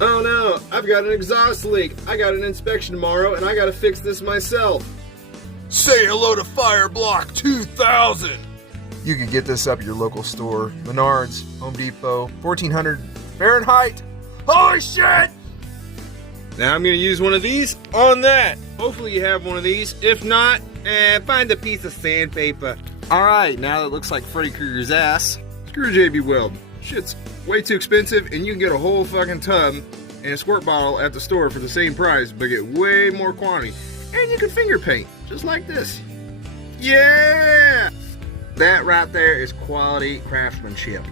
Oh no, I've got an exhaust leak. I got an inspection tomorrow and I gotta fix this myself. Say hello to Fireblock 2000! You can get this up at your local store. Menards, Home Depot, 1400 Fahrenheit. Holy shit! Now I'm gonna use one of these on that. Hopefully you have one of these. If not, find a piece of sandpaper. Alright, now that it looks like Freddy Krueger's ass, screw JB Weld. Shit's way too expensive and you can get a whole fucking tub and a squirt bottle at the store for the same price, but get way more quantity. And you can finger paint, just like this. Yeah! That right there is quality craftsmanship.